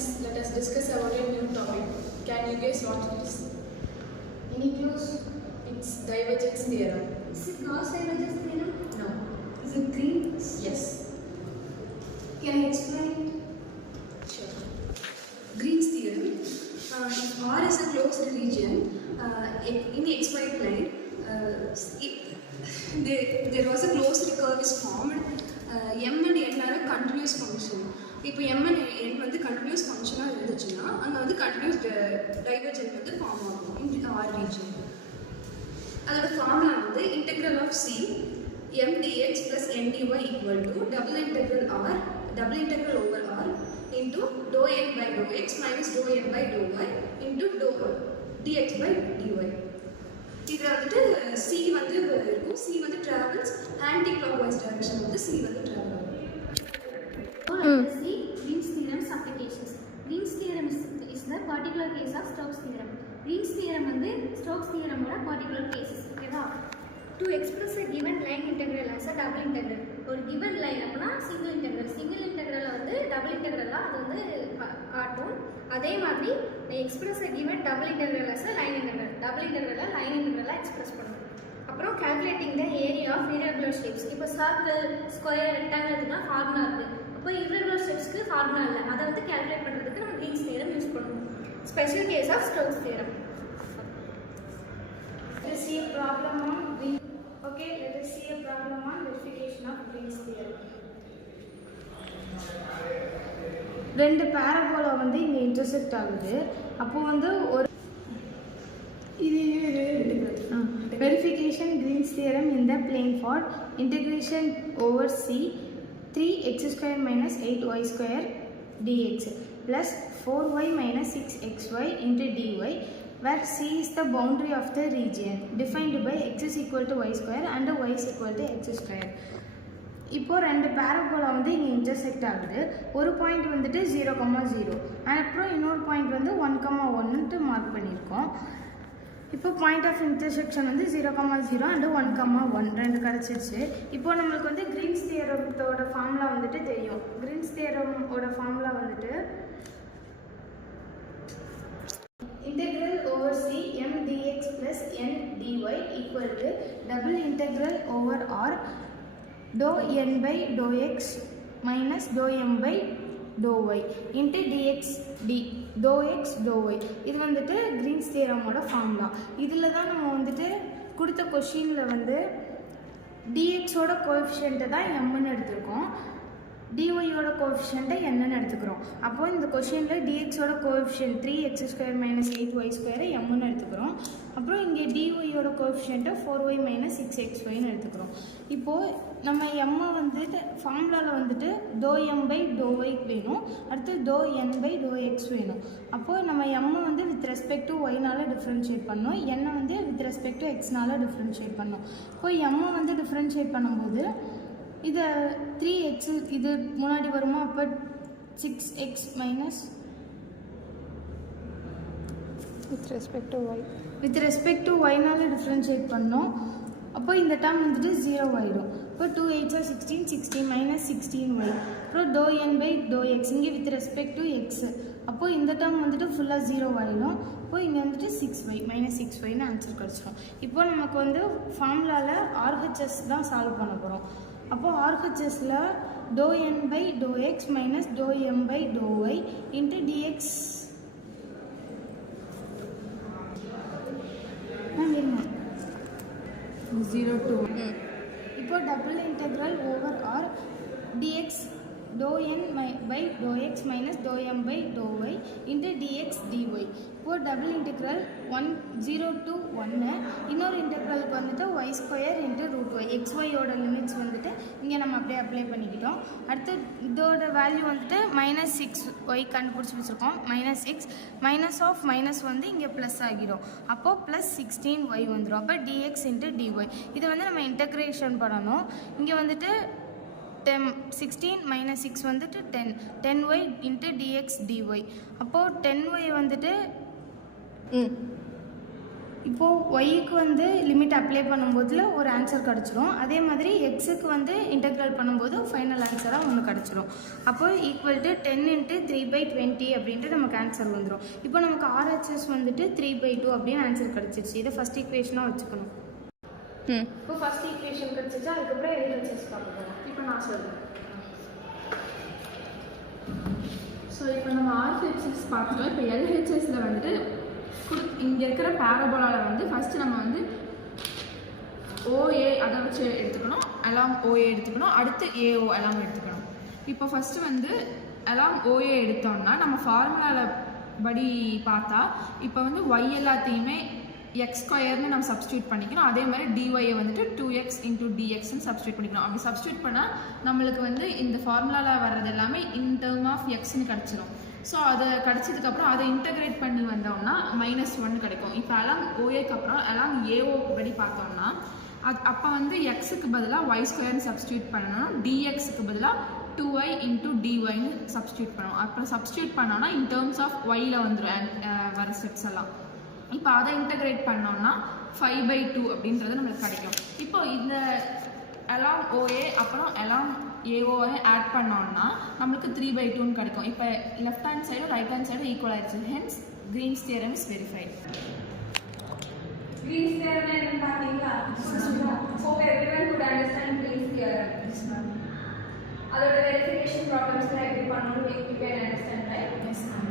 friends, let us discuss about a new topic. Can you guess what it is? Any clues? It's divergence theorem. Is it Gauss divergence theorem? No. Is it Green's? Yes. Can I explain? Sure. Green's theorem. If R is a closed region in the xy plane, there was a closed curve is formed. M and N are a continuous function. இப்போ M and N வந்து continuous ஃபங்க்ஷனாக இருந்துச்சுன்னா அங்கே வந்து continuous divergent வந்து form ஆகும் இந்த R region. அதோட ஃபார்முலா வந்து integral of C m dx plus n dy equal to double integral over R into dou n by dou x minus dou n by dou y into dx by dy. இது வந்துட்டு C வந்து இருக்கும். C வந்து travels anti clockwise direction வந்து C வந்து travel ஆகும். See Green's theorem's applications. Green's theorem is the particular case of Stokes theorem. Green's theorem வந்து Stokes theorem ஓட particular cases. ஓகேவா? To express a given line integral as a double integral. ஒரு given line அப்படினா single integral வந்து double integral அது வந்து காட்டும். அதே மாதிரி express a given double integral as a line integral. Double integral line integral express பண்ணும். அப்புறம் calculating the area of irregular shapes. இப்போ circle, square, rectangle இதுனா ஃபார்முலா இருக்கு. இப்போ irregular shapesக்கு ஃபார்முலா இல்ல. அதை வந்து calculate பண்றதுக்கு நம்ம Green's theorem யூஸ் பண்ணுவோம். Special case of Stokes theorem. Let us see a problem on let us see a problem on verification of Green's theorem. ரெண்டு பாராபோலா வந்து இங்க இன்டர்செக்ட் ஆகுது. அப்போ வந்து ஒரு verification Green's theorem in the plane for integration over C 3x square minus 8y square dx plus 4y minus 6xy into dy where C is the boundary of the region defined by x is equal to y square and y is equal to x square. இப்போ ரெண்டு parabola வந்து இங்கே intersect ஆகுது. ஒரு point வந்துட்டு 0,0 அப்புறம் இன்னொரு point வந்து 1,1ன்ட்டு மார்க் பண்ணியிருக்கோம். இப்போ பாயிண்ட் ஆஃப் இன்டர்செக்ஷன் வந்து 0,0 அண்ட் 1,1 ரெண்டு கிடச்சிருச்சு. இப்போ நம்மளுக்கு வந்து கிரீன்ஸ் தியரத்தோட ஃபார்முலா வந்துட்டு தெரியும். கிரீன்ஸ் தியரமோட ஃபார்முலா வந்துட்டு integral over C m dx plus n dy equal to double integral over R dou n by dou x minus dou m by dou y into dx dou x dou y. இது வந்துட்டு Green's தியரமோட formula. இதில் தான் நம்ம வந்துட்டு கொடுத்த கொஷினில் வந்து dxோட கோஎஃபிஷியண்ட்டை தான் mன்னு எடுத்திருக்கோம், dyயோட கோஎஃபிஷியண்ட்டை என்னன்னு எடுத்துக்கிறோம். அப்போ இந்த கொஷினில் dxோட coefficient 3x square minus 8y ஸ்கொயரை mன்னு எடுத்துக்கிறோம். அப்புறம் இங்கே dyயோட கோஎஃபிஷியண்ட்டை 4y மைனஸ் 6xyன்னு எடுத்துக்கிறோம். இப்போது நம்ம எம்மை வந்துட்டு ஃபார்முலாவில் வந்துட்டு dou m by dou y வேணும், அடுத்து dou n by dou x வேணும். அப்போது நம்ம எம்மை வந்து வித் ரெஸ்பெக்ட் டு ஒய்னால் டிஃப்ரென்ஷியேட் பண்ணணும், என்னை வந்து வித் ரெஸ்பெக்ட் டு எக்ஸ்னால் டிஃப்ரென்ஷியேட் பண்ணணும். இப்போ எம்மை வந்து டிஃப்ரென்ஷியேட் பண்ணும்போது இதை 3x இது முன்னாடி வருமா, அப்போ 6x minus with respect to ஒய்னால டிஃப்ரென்ஷியேட் பண்ணோம். அப்போ இந்த டேர்ம் வந்துட்டு 0 ஆகிடும். இப்போ 2 8 16 16 மைனஸ் 16y அப்புறம் dou n by dou x இங்கே வித் ரெஸ்பெக்ட் டு எக்ஸ். அப்போது இந்த டேர்ம் வந்துட்டு ஃபுல்லாக 0 ஆகிடும். இப்போது இங்கே வந்துட்டு 6y மைனஸ் 6yன்னு ஆன்சர் கிடச்சிடும். இப்போ நமக்கு வந்து ஃபார்முலாவில் RHS தான் சால்வ் பண்ண போகிறோம். அப்போது RHSல dou n by dou x minus dou m by dou y into dx 0 to 1. இப்போ double integral over R dx dou n by dou x minus dou m by dou y into dx dy. இப்போ double integral 0 to 1, இன்னொரு இன்டெக்ரலுக்கு வந்துட்டு y square into root y, xyயோட limits வந்துட்டு இங்கே நம்ம அப்படியே அப்ளை பண்ணிக்கிட்டோம். அடுத்து இதோட வேல்யூ வந்துட்டு மைனஸ் 6y கண்டுபிடிச்சி வச்சுருக்கோம். மைனஸ் 6 மைனஸ் ஆஃப் மைனஸ் வந்து இங்கே ப்ளஸ் ஆகிடும். அப்போது ப்ளஸ் 16y வந்துடும். அப்போ dx இன்ட்டு dy இதை வந்து நம்ம இன்டெக்ரேஷன் பண்ணணும். இங்கே வந்துட்டு 16 minus 6 வந்துட்டு 10y into dx dy. அப்போது 10y வந்துட்டு இப்போது ஒய்க்கு வந்து லிமிட் அப்ளை பண்ணும்போதில் ஒரு ஆன்சர் கிடச்சிரும். அதே மாதிரி எக்ஸுக்கு வந்து இன்டெக்ரல் பண்ணும்போது ஃபைனல் ஆன்சராக ஒன்று கிடச்சிரும். அப்போது ஈக்குவல் டு 10 × 3/20 அப்படின்ட்டு நமக்கு ஆன்சர் வந்துடும். இப்போ நமக்கு RHS வந்துட்டு 3/2 அப்படின்னு ஆன்சர் கிடச்சிருச்சு. இதை ஃபஸ்ட் ஈக்குவேஷனாக வச்சுக்கணும். இப்போ ஃபஸ்ட் ஈக்குவேஷன் கிடச்சிச்சு. அதுக்கப்புறம் LHS பார்க்க போகிறோம். இப்போ நான் சொல்கிறேன். ஸோ இப்போ நம்ம RHS பார்த்துட்டோம். இப்போ LHSல வந்துட்டு இங்கே இருக்கிற பேரபோலாவில் வந்து ஃபஸ்ட்டு நம்ம வந்து OA அதை வச்சு எடுத்துக்கணும், அலாங் OA எடுத்துக்கணும், அடுத்து AO அலாங் எடுத்துக்கணும். இப்போ ஃபஸ்ட்டு வந்து அலாங் OA எடுத்தோம்னா நம்ம ஃபார்முலாவில் படி பார்த்தா இப்போ வந்து y எல்லாத்தையுமே x² நம்ம சப்ஸ்டியூட் பண்ணிக்கணும். அதே மாதிரி dyயை வந்துட்டு 2x × dxன்னு சப்ஸ்டியூட் பண்ணிக்கணும். அப்படி சப்ஸ்டியூட் பண்ணால் நம்மளுக்கு வந்து இந்த ஃபார்முலாவில் வர்றது எல்லாமே இன் டேர்ம் ஆஃப் எக்ஸ்ன்னு கிடச்சிரும். ஸோ அதை கிடச்சதுக்கப்புறம் அதை இன்டகிரேட் பண்ணி வந்தோம்னா -1 கிடைக்கும். இப்போ அலாங் OAக்கு அப்புறம் அலாங் AO படி பார்த்தோம்னா அப்போ வந்து எக்ஸுக்கு பதிலாக y² சப்ஸ்டியூட் பண்ணணும், dxக்கு பதிலாக 2y × dyன்னு சப்ஸ்டியூட் பண்ணணும். அப்புறம் சப்ஸ்டியூட் பண்ணோன்னா இன் டேர்ம்ஸ் ஆஃப் yல வந்துடும் வர ஸ்டெப்ஸ் எல்லாம். இப்போ அதை இன்டகிரேட் பண்ணோம்னா 5/2 அப்படின்றது நம்மளுக்கு கிடைக்கும். இப்போ இந்த அலாங் OA அப்புறம் அலாங் AOவை ஆட் பண்ணோம்னா நம்மளுக்கு 3/2ன்னு கிடைக்கும். இப்போ லெஃப்ட் ஹேண்ட் சைடும் ரைட் ஹேண்ட் சைடும் ஈக்குவல் ஆயிடுச்சு. Hence Green's theorem is verified. Green's theorem என்னன்னு பார்த்தீங்களா? Hope everyone could understand Green's theorem. அதோட வெரிஃபிகேஷன் ப்ராப்ளம்ஸ்லாம் எப்படி பண்ணணும் you can understand, right? Yes, ma'am.